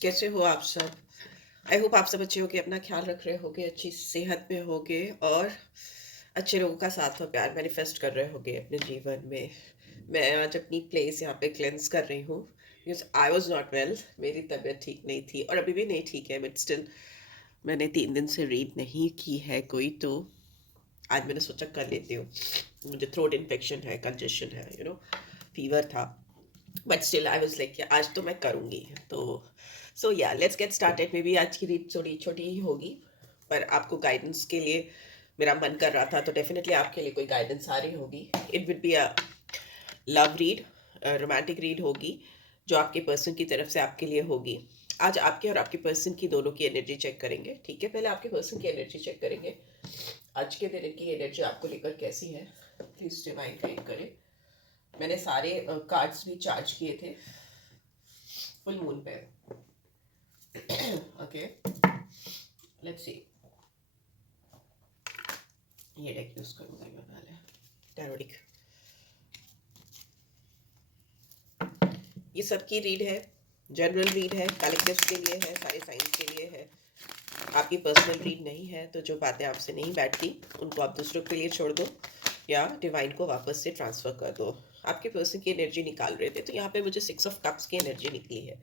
कैसे हो आप सब? आई होप आप सब अच्छे होगे, अपना ख्याल रख रहे होगे, अच्छी सेहत में होगे और अच्छे लोगों का साथ और प्यार मैनिफेस्ट कर रहे होगे अपने जीवन में। मैं आज अपनी प्लेस यहाँ पे क्लेंस कर रही हूँ because I was not well. मेरी तबीयत ठीक नहीं थी और अभी भी नहीं ठीक है, बट स्टिल मैंने 3 दिन से रीड नहीं की है कोई, तो आज मैंने सोचा कर लेती हूँ। मुझे थ्रोट इन्फेक्शन है, कंजेशन है, फीवर था। But still I was like आज तो मैं करूँगी। तो सो या let's get started. May be आज की रीड थोड़ी छोटी ही होगी, पर आपको गाइडेंस के लिए मेरा मन कर रहा था, तो डेफिनेटली आपके लिए कोई गाइडेंस आ रही होगी। It would be a love read, romantic read होगी जो आपके पर्सन की तरफ से आपके लिए होगी। आज आपके और आपके पर्सन की दोनों की एनर्जी चेक करेंगे, ठीक है? पहले आपके पर्सन की एनर्जी चेक करेंगे। आज के दिन की एनर्जी आपको लेकर कैसी है, प्लीज डिवाइन गाइड करें। मैंने सारे कार्ड्स भी चार्ज किए थे फुल मून पे। Okay, let's see. ये डेक यूज करूंगा मैं पहले, टैरोडिक। ये सबकी रीड है, जनरल रीड है, कलेक्टिव्स के लिए है, सारे साइंस के लिए है। आपकी पर्सनल रीड नहीं है, तो जो बातें आपसे नहीं बैठती उनको आप दूसरों के लिए छोड़ दो या डिवाइन को वापस से ट्रांसफर कर दो। आपके पर्सन की एनर्जी निकाल रहे थे, तो यहाँ पे मुझे 6 ऑफ कप्स की एनर्जी निकली है,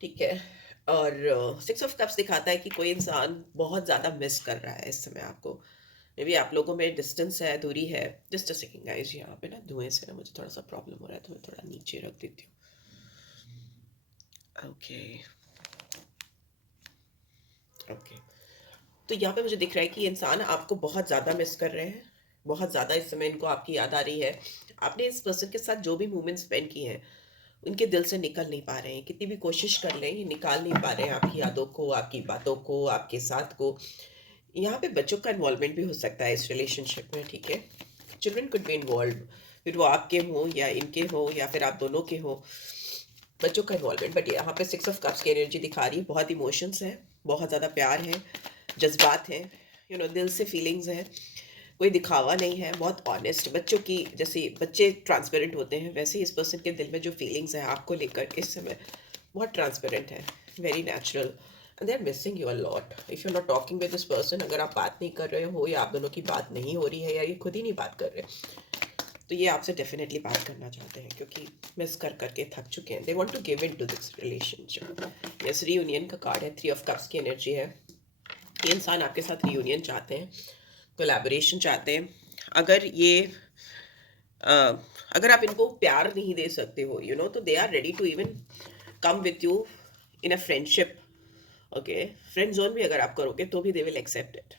ठीक है? और 6 ऑफ कप्स दिखाता है कि कोई इंसान बहुत ज़्यादा मिस कर रहा है इस समय आपको। मे बी आप लोगों में डिस्टेंस है, दूरी है। जस्ट अ सेकंड गाइस, यहाँ पे ना धुएं से ना मुझे थोड़ा सा प्रॉब्लम हो रहा है, तो मैं थोड़ा नीचे रख देती हूँ। Okay okay. तो यहाँ पे मुझे दिख रहा है कि इंसान आपको बहुत ज़्यादा मिस कर रहे हैं, बहुत ज़्यादा इस समय इनको आपकी याद आ रही है। आपने इस पर्सन के साथ जो भी मोमेंट स्पेंड किए हैं उनके दिल से निकल नहीं पा रहे हैं। कितनी भी कोशिश कर लें, ये निकाल नहीं पा रहे हैं आपकी यादों को, आपकी बातों को, आपके साथ को। यहाँ पे बच्चों का इन्वॉल्वमेंट भी हो सकता है इस रिलेशनशिप में, ठीक है? चिल्ड्रन कुड बी इन्वॉल्व, फिर वो आपके हों या इनके हों या फिर आप दोनों के हों, बच्चों का इन्वॉल्वमेंट। बट यहाँ पे 6 ऑफ कप्स की एनर्जी दिखा रही है, बहुत इमोशंस हैं, बहुत ज़्यादा प्यार है, जज्बात हैं, दिल से फीलिंग्स हैं। कोई दिखावा नहीं है, बहुत ऑनेस्ट। बच्चों की जैसे बच्चे ट्रांसपेरेंट होते हैं, वैसे ही इस पर्सन के दिल में जो फीलिंग्स हैं आपको लेकर इस समय बहुत ट्रांसपेरेंट है, very natural. And they are missing you a lot if you not talking with this person. अगर आप बात नहीं कर रहे हो या आप दोनों की बात नहीं हो रही है या ये खुद ही नहीं बात कर रहे, तो ये आपसे डेफिनेटली बात करना चाहते हैं, क्योंकि मिस कर करके थक चुके हैं। They want to give in to this relationship. Yes, reunion का कार्ड है, 3 ऑफ कप्स की एनर्जी है। ये इंसान आपके साथ रीयूनियन चाहते हैं, कोलैबोरेशन चाहते हैं। अगर ये अगर आप इनको प्यार नहीं दे सकते हो, तो they are ready to even come with you in a friendship. Okay, friend zone भी अगर आप करोगे तो भी they will accept it,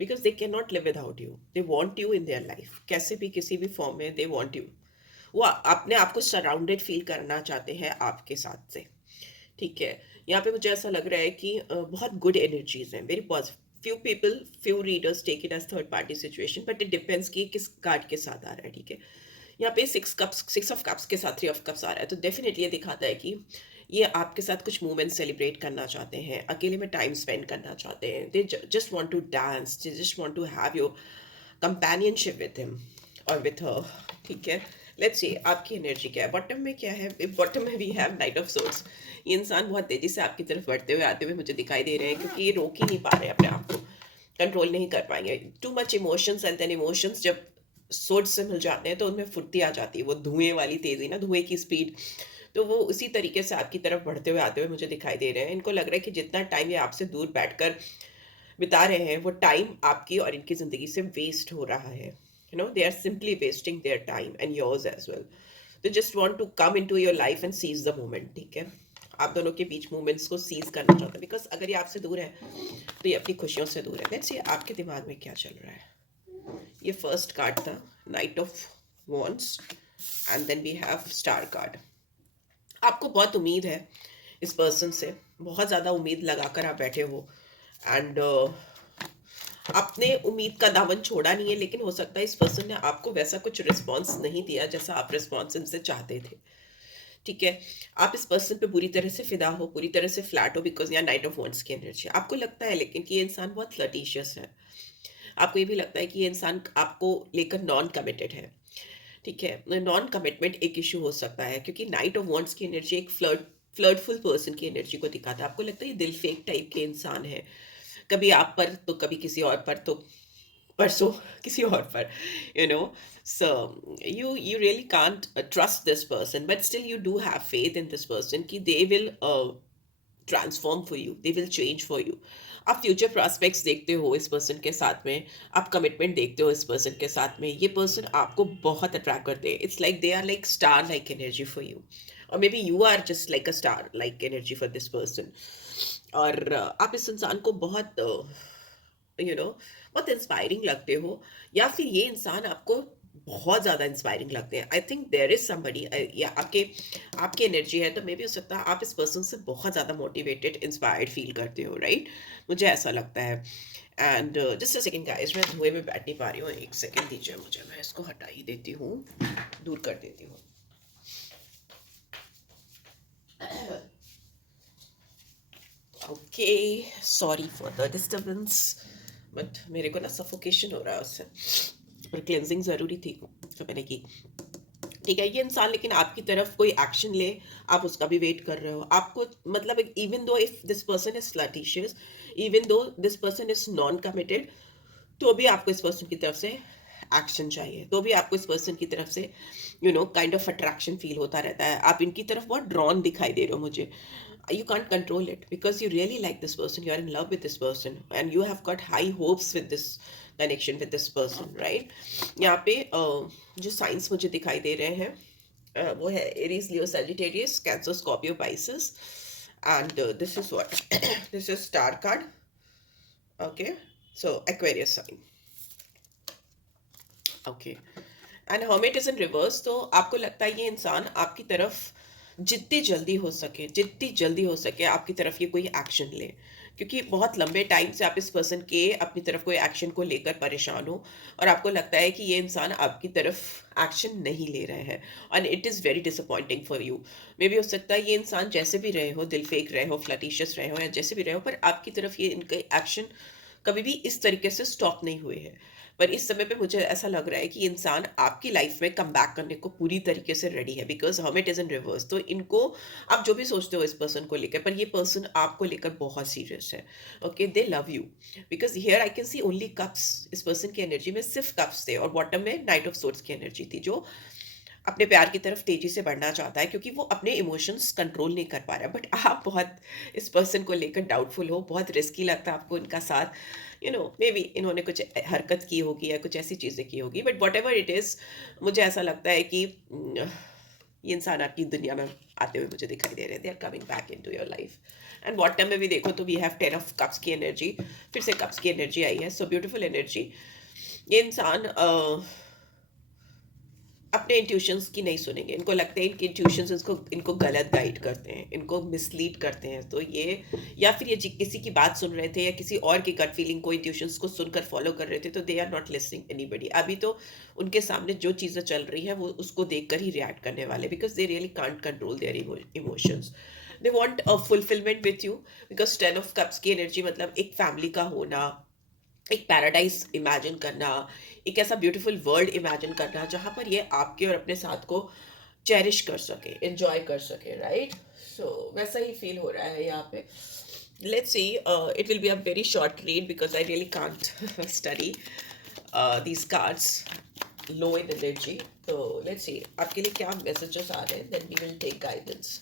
because they can not live without you. They want you in their life, कैसे भी किसी भी फॉर्म में दे वॉन्ट यू। वो अपने आप को सराउंडेड फील करना चाहते हैं आपके साथ से, ठीक है? यहाँ पे मुझे ऐसा लग रहा है कि बहुत गुड एनर्जीज हैं, very positive. Few people, few readers take it as third party situation, but it depends कि किस कार्ड के साथ आ रहा है, ठीक है? यहाँ पे 6 ऑफ कप्स के साथ 3 ऑफ कप्स आ रहा है, तो डेफिनेटली ये दिखाता है कि ये आपके साथ कुछ मोमेंट सेलिब्रेट करना चाहते हैं, अकेले में टाइम स्पेंड करना चाहते हैं। They just want to dance, they just want to have your companionship with him और विथ हर, ठीक है? लेट्स सी आपकी एनर्जी क्या है। बॉटम में क्या है? बॉटम में we have knight of swords. ये इंसान बहुत तेजी से आपकी तरफ बढ़ते हुए आते हुए मुझे दिखाई दे रहे हैं, क्योंकि ये रोक ही नहीं पा रहे अपने आप को, कंट्रोल नहीं कर पाएंगे। Too much emotions, and then emotions जब सोर्ड से मिल जाते हैं तो उनमें फुर्ती आ जाती है, वो धुएं वाली तेजी ना, धुएं की स्पीड। तो वो उसी तरीके से आपकी तरफ बढ़ते हुए आते हुए मुझे दिखाई दे रहे हैं। इनको लग रहा है कि जितना टाइम ये आपसे दूर बैठकर बिता रहे हैं, वो टाइम आपकी और इनकी ज़िंदगी से वेस्ट हो रहा है। They are simply wasting their time and yours as well. They just want to come into your life and seize the moment, ठीक है? आप दोनों के बीच मोमेंट्स को सीज करना चाहते हैं, बिकॉज अगर ये आपसे दूर है तो ये अपनी खुशियों से दूर है। लेट्स सी आपके दिमाग में क्या चल रहा है। ये फर्स्ट कार्ड था, knight of wands, and then we have star card. आपको बहुत उम्मीद है इस पर्सन से, बहुत ज़्यादा उम्मीद लगाकर आप बैठे हो, एंड आपने उम्मीद का दामन छोड़ा नहीं है, लेकिन हो सकता है इस पर्सन ने आपको वैसा कुछ रिस्पॉन्स नहीं दिया जैसा आप रिस्पॉन्स इनसे चाहते थे, ठीक है? आप इस पर्सन पे पूरी तरह से फिदा हो, पूरी तरह से फ्लैट हो, बिकॉज यहाँ नाइट ऑफ वॉन्ड्स की एनर्जी। आपको लगता है लेकिन कि ये इंसान बहुत फ्लर्टिशियस है। आपको ये भी लगता है कि ये इंसान आपको लेकर नॉन कमिटेड है, ठीक है? नॉन कमिटमेंट एक इशू हो सकता है, क्योंकि नाइट ऑफ वॉन्ड्स की एनर्जी एक फ्लर्टफुल पर्सन की एनर्जी को दिखाता है। आपको लगता है ये दिल फेक टाइप के इंसान है, कभी आप पर तो कभी किसी और पर, तो परसों किसी और पर, you know. So you really can't trust this person, but still you do have faith in this person कि they will transform for you, they will change for you. आप फ्यूचर प्रॉस्पेक्ट्स देखते हो इस पर्सन के साथ में, आप commitment देखते हो इस पर्सन के साथ में, ये पर्सन आपको बहुत अट्रैक्ट करते हैं। It's like they are like star like energy for you, और may be you are just like a star like energy for this person. और आप इस इंसान को बहुत बहुत इंस्पायरिंग लगते हो, या फिर ये इंसान आपको बहुत ज़्यादा इंस्पायरिंग लगते हैं। I think there is somebody, या आपकी एनर्जी है तो मे भी हो सकता है आप इस पर्सन से बहुत ज़्यादा मोटिवेटेड इंस्पायर्ड फील करते हो, राइट? मुझे ऐसा लगता है। And just a second guys, मैं धुएं में बैठ नहीं पा रही हूँ, एक सेकंड दीजिए मुझे, मैं इसको हटा ही देती हूँ, दूर कर देती हूँ। Okay, sorry for the disturbance, but मेरे को ना सफोकेशन हो रहा है उससे, पर क्लेंजिंग ज़रूरी थी तो मैंने की। ठीक है, ये इंसान लेकिन आपकी तरफ कोई एक्शन ले, आप उसका भी वेट कर रहे हो। आपको मतलब even though if this person is flirtatious, even though this person is non committed, तो भी आपको इस पर्सन की तरफ से एक्शन चाहिए, तो भी आपको इस पर्सन की तरफ से काइंड ऑफ अट्रैक्शन फील होता रहता है। आप इनकी तरफ बहुत ड्रॉन दिखाई दे रहे हो मुझे। You can't control it because you really like this person, you are in love with this person, and you have got high hopes with this connection with this person, right? यहाँ पे जो science मुझे दिखाई दे रहे हैं वो है Aries, Leo, Sagittarius, Cancer, Scorpio, Pisces, and this is what this is star card. Okay, so Aquarius sign. Okay, and hermit is in reverse. तो आपको लगता है ये इंसान आपकी तरफ जितनी जल्दी हो सके आपकी तरफ ये कोई एक्शन ले, क्योंकि बहुत लंबे टाइम से आप इस पर्सन के अपनी तरफ कोई एक्शन को लेकर परेशान हो, और आपको लगता है कि ये इंसान आपकी तरफ एक्शन नहीं ले रहे हैं, and it is very disappointing for you. मे भी हो सकता है ये इंसान जैसे भी रहे हो, दिल फेंक रहे हो, फ्लटिशियस रहे हो, या जैसे भी रहे हो, पर आपकी तरफ ये इनके एक्शन कभी भी इस तरीके से स्टॉप नहीं हुए हैं। पर इस समय पे मुझे ऐसा लग रहा है कि इंसान आपकी लाइफ में कम बैक करने को पूरी तरीके से रेडी है, because hermit is in reverse. तो इनको, आप जो भी सोचते हो इस पर्सन को लेकर, पर ये पर्सन आपको लेकर बहुत सीरियस है। Okay, they love you, because here I can see only cups. इस पर्सन की एनर्जी में सिर्फ कप्स थे, और बॉटम में नाइट ऑफ सोर्ड्स की एनर्जी थी, जो अपने प्यार की तरफ तेजी से बढ़ना चाहता है, क्योंकि वो अपने इमोशंस कंट्रोल नहीं कर पा रहा है। बट आप बहुत इस पर्सन को लेकर डाउटफुल हो, बहुत रिस्की लगता है आपको इनका साथ। मे बी इन्होंने कुछ हरकत की होगी या कुछ ऐसी चीज़ें की होगी, but what ever it is, मुझे ऐसा लगता है कि ये इंसान आपकी दुनिया में आते हुए मुझे दिखाई दे रहे हैं। They are coming back in to your life. And bottom में भी देखो तो वी हैव 10 ऑफ कप्स की एनर्जी, फिर से कप्स की एनर्जी आई है, सो ब्यूटीफुल एनर्जी। ये इंसान अपने इंट्यूशंस की नहीं सुनेंगे। इनको लगता है इनके इंट्यूशंस इनको गलत गाइड करते हैं, इनको मिसलीड करते हैं। तो ये, या फिर ये किसी की बात सुन रहे थे या किसी और की गट फीलिंग को, इंट्यूशंस को सुनकर फॉलो कर रहे थे, तो they are not listening anybody. अभी तो उनके सामने जो चीज़ें चल रही हैं वो उसको देखकर ही रिएक्ट करने वाले, because they really can't control their emotions. They want a fulfilment with you, because 10 of cups की एनर्जी मतलब एक फैमिली का होना, एक पैराडाइज इमेजिन करना, एक ऐसा ब्यूटीफुल वर्ल्ड इमेजिन करना जहाँ पर ये आपके और अपने साथ को चेरिश कर सके, एंजॉय कर सके, राइट? सो वैसा ही फील हो रहा है यहाँ पे। Let's see, it will be a very short read because I really can't study these cards low in energy. तो लेट्स सी आपके लिए क्या मैसेजेस आ रहे हैं, then we will take guidance.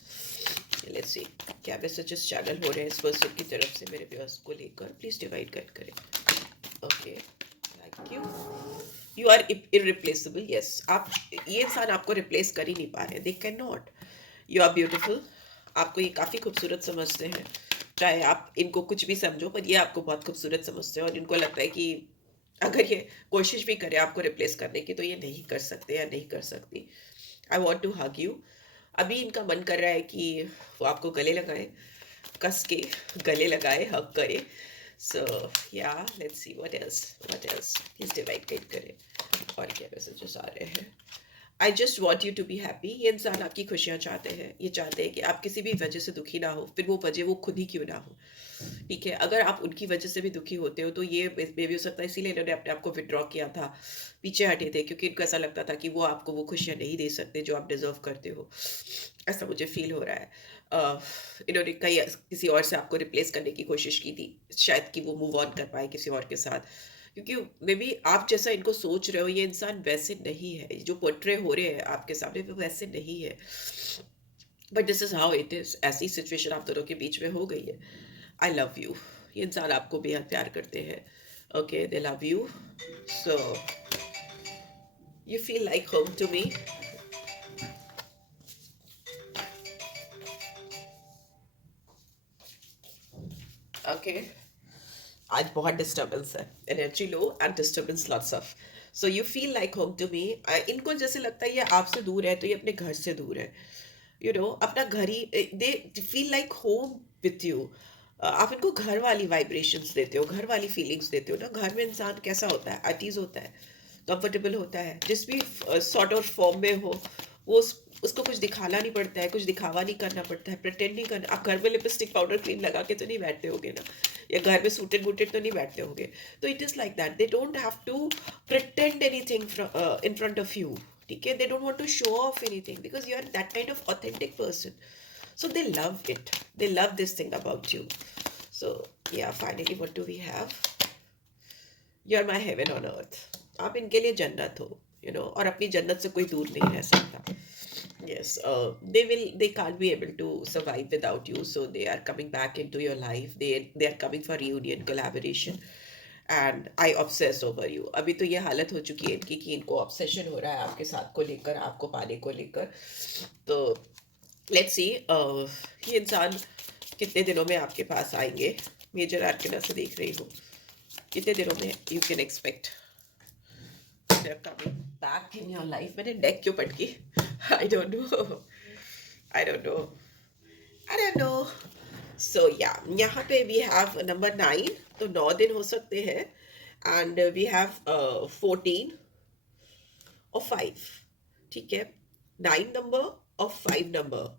Let's see क्या मैसेजेस चैनल हो रहे हैं इस पर्सन की तरफ से मेरे व्यूअर्स को लेकर। प्लीज डिवाइड गाइड करें। Okay, thank you. You are irreplaceable. Yes, आप, ये इंसान आपको रिप्लेस कर ही नहीं पा रहे, they can not. You are beautiful, आपको ये काफ़ी खूबसूरत समझते हैं, चाहे आप इनको कुछ भी समझो, पर ये आपको बहुत खूबसूरत समझते हैं, और इनको लगता है कि अगर ये कोशिश भी करे आपको रिप्लेस करने की तो ये नहीं कर सकते या नहीं कर सकती। I want to hug you. अभी इनका मन कर रहा है कि वो आपको गले लगाए, कस के गले लगाए, हग करे। So yeah, let's see what else. What else? Please divide it करें। और क्या मैसेजेस आ रहे हैं? I just want you to be happy। ये इंसान आपकी खुशियाँ चाहते हैं, ये चाहते हैं कि आप किसी भी वजह से दुखी ना हो, फिर वो वजह वो खुद ही क्यों ना हो। ठीक है, अगर आप उनकी वजह से भी दुखी होते हो तो ये मे भी हो सकता है इसीलिए इन्होंने अपने आप को विड्रॉ किया था, पीछे हटे थे, क्योंकि इनको ऐसा लगता था कि वो आपको वो खुशियाँ नहीं दे सकते जो आप डिजर्व करते हो। ऐसा मुझे फील हो रहा है। इन्होंने कई किसी और से आपको रिप्लेस करने की कोशिश की थी, शायद कि वो मूव ऑन कर पाए किसी और के साथ, क्योंकि मे बी आप जैसा इनको सोच रहे हो ये इंसान वैसे नहीं है, जो पोर्ट्रे हो रहे हैं आपके सामने वो वैसे नहीं है, but this is how it is. ऐसी सिचुएशन आप दोनों के बीच में हो गई है। आई लव यू, ये इंसान आपको बेहद प्यार करते हैं। Okay, they love you, so you feel like home to me. Okay, आज बहुत डिस्टर्बेंस है, energy low and disturbance lots of. So you feel like home to me. इनको जैसे लगता है ये आपसे दूर है तो ये अपने घर से दूर है, अपना घर ही, they feel like home with you. आप इनको घर वाली वाइब्रेशंस देते हो, घर वाली फीलिंग्स देते हो ना। घर में इंसान कैसा होता है, एट ईज होता है, कंफर्टेबल होता है, जिस भी सॉर्ट ऑफ फॉर्म में हो वो उसको कुछ दिखाना नहीं पड़ता है, कुछ दिखावा नहीं करना पड़ता है, प्रिटेंड नहीं करना। आप घर में लिपस्टिक पाउडर क्रीम लगा के तो नहीं बैठते होगे ना, या घर में सूटेड बूटेड तो नहीं बैठते होगे। तो it is like that, they don't have to pretend anything in front of you, ठीक है। They don't want to show off anything because you are that kind of authentic person, so they love it, they love this thing about you. So yeah, finally what do we have? You're my heaven on earth. आप इनके लिए जन्नत हो, और अपनी जन्नत से कोई दूर नहीं रह सकता। Yes, they can't be able to survive without you, so they are coming back into your life. They are coming for reunion, collaboration, and I obsess over you. अभी तो ये हालत हो चुकी है इनकी कि इनको ऑब्सेशन हो रहा है आपके साथ को लेकर, आपको पाने को लेकर। तो लेट्स सी ये इंसान कितने दिनों में आपके पास आएंगे। मेजर आर्कना से देख रही हूँ, कितने दिनों में you can expect they're coming back in your life। मैंने डेक क्यों पटकी, I don't know, I don't know, I don't know. So या यहाँ पे वी हैव नंबर 9, तो 9 दिन हो सकते हैं, एंड वी हैव 14 और 5, ठीक है। 9 नंबर और 5 नंबर,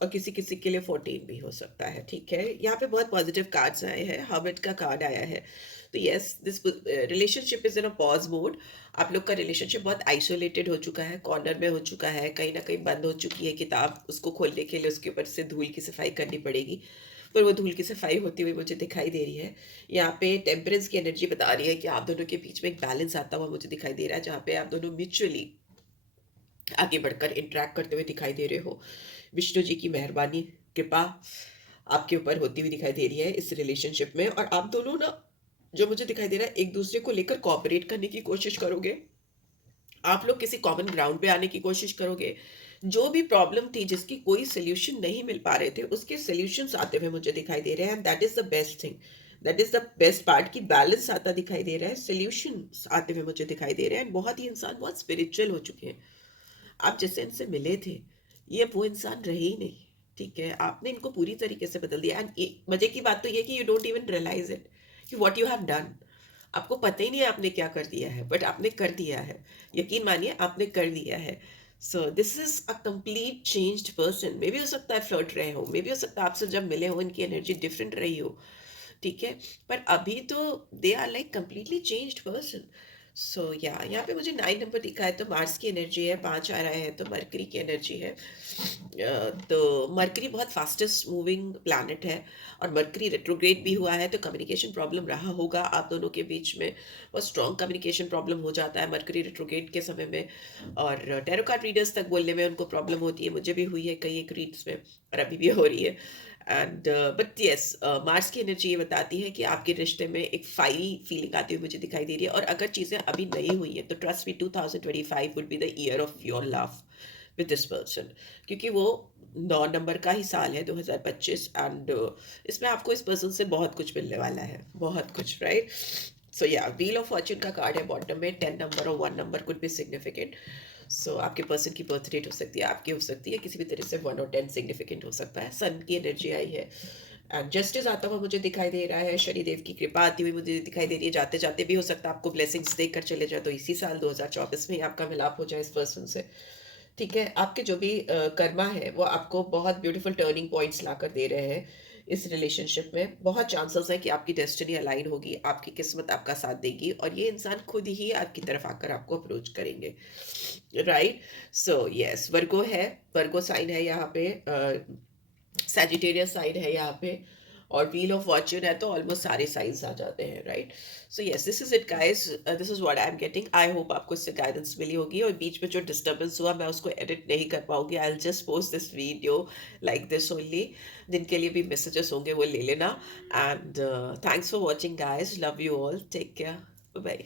और किसी किसी के लिए 14 भी हो सकता है, ठीक है। यहाँ पे बहुत पॉजिटिव कार्ड्स आए हैं, हर्मिट का कार्ड आया है। तो yes, this relationship is in a pause mode. आप लोग का रिलेशनशिप बहुत आइसोलेटेड हो चुका है, कॉर्नर में हो चुका है, कहीं ना कहीं बंद हो चुकी है किताब। उसको खोलने के लिए उसके ऊपर से धूल की सफाई करनी पड़ेगी, पर वो धूल की सफाई होती हुई मुझे दिखाई दे रही है। यहाँ पे टेम्परेंस की एनर्जी बता रही है कि आप दोनों के बीच में एक बैलेंस आता हुआ मुझे दिखाई दे रहा है, जहाँ पे आप दोनों म्यूचुअली आगे बढ़कर इंटरेक्ट करते हुए दिखाई दे रहे हो। विष्णु जी की मेहरबानी, कृपा आपके ऊपर होती हुई दिखाई दे रही है इस रिलेशनशिप में। और आप दोनों ना, जो मुझे दिखाई दे रहा है, एक दूसरे को लेकर कॉपरेट करने की कोशिश करोगे। आप लोग किसी कॉमन ग्राउंड पे आने की कोशिश करोगे। जो भी प्रॉब्लम थी, जिसकी कोई सोल्यूशन नहीं मिल पा रहे थे, उसके सोल्यूशंस आते हुए मुझे दिखाई दे रहे हैं, and that is the best thing, that is the best part की बैलेंस आता दिखाई दे रहा है, सोल्यूशन आते हुए मुझे दिखाई दे रहे हैं। बहुत ही इंसान बहुत स्पिरिचुअल हो चुके हैं। आप जिससे इनसे मिले थे, ये वो इंसान रहे ही नहीं, ठीक है। आपने इनको पूरी तरीके से बदल दिया, एंड मजे की बात तो ये कि you don't even realise it कि व्हाट यू हैव डन। आपको पता ही नहीं है आपने क्या कर दिया है, बट आपने कर दिया है। यकीन मानिए, आपने कर दिया है। So this is a complete changed person. मे भी हो सकता है फ्लर्ट रहे हो, मे भी हो सकता है आपसे जब मिले हो इनकी एनर्जी डिफरेंट रही हो, ठीक है। पर अभी तो they are like completely changed person. So या यहाँ पे मुझे 9 नंबर दिखा है, तो मार्स की एनर्जी है, 5 आ रहा है तो मरकरी की एनर्जी है। तो मरकरी बहुत फास्टेस्ट मूविंग प्लैनेट है, और मरकरी रेट्रोग्रेड भी हुआ है, तो कम्युनिकेशन प्रॉब्लम रहा होगा आप दोनों के बीच में। बहुत स्ट्रॉन्ग कम्युनिकेशन प्रॉब्लम हो जाता है मरकरी रेट्रोग्रेड के समय में, और टैरो कार्ड रीडर्स तक बोलने में उनको प्रॉब्लम होती है। मुझे भी हुई है कई एक रीड्स में, और अभी भी हो रही है। एंड बट यस, मार्स की एनर्जी ये बताती है कि आपके रिश्ते में एक फायरी फीलिंग आती हुई मुझे दिखाई दे रही है। और अगर चीज़ें अभी नहीं हुई है तो trust me, 2025 would be the year of your love with this person, क्योंकि वो 9 नंबर का ही साल है 2025, एंड इसमें आपको इस पर्सन से बहुत कुछ मिलने वाला है, बहुत कुछ, राइट। सो या व्हील ऑफ फॉर्च्यून का कार्ड है बॉटम में, 10 नंबर और 1 नंबर कुड बी सिग्निफिकेंट। सो आपके पर्सन की बर्थ डेट हो सकती है, आपकी हो सकती है, किसी भी तरह से 1 और 10 सिग्निफिकेंट हो सकता है। सन की एनर्जी आई है, एंड जस्टिस आता हुआ मुझे दिखाई दे रहा है, शनिदेव की कृपा आती हुई मुझे दिखाई दे रही है। जाते जाते भी हो सकता है आपको ब्लेसिंग्स देकर चले जाए, तो इसी साल 2024 में ही आपका मिलाप हो जाए इस पर्सन से, ठीक है। आपके जो भी कर्मा है वो आपको बहुत ब्यूटीफुल टर्निंग पॉइंट्स ला कर दे रहे हैं इस रिलेशनशिप में। बहुत चांसेस है कि आपकी डेस्टिनी अलाइन होगी, आपकी किस्मत आपका साथ देगी, और ये इंसान खुद ही आपकी तरफ आकर आपको अप्रोच करेंगे, राइट। सो यस, वर्गो है, वर्गो साइन है यहाँ पे। सैजिटेरियस साइन है यहाँ पे, और व्हील ऑफ फॉर्च्यून है, तो ऑलमोस्ट सारे साइंस आ जाते हैं, right? So yes, this is it guys, this is what I am getting. I hope आपको इससे गाइडेंस मिली होगी, और बीच में जो डिस्टर्बेंस हुआ मैं उसको एडिट नहीं कर पाऊंगी, I will just post this video like this only. जिनके लिए भी मैसेजेस होंगे वो ले लेना, and thanks for watching guys, love you all, take care, bye bye.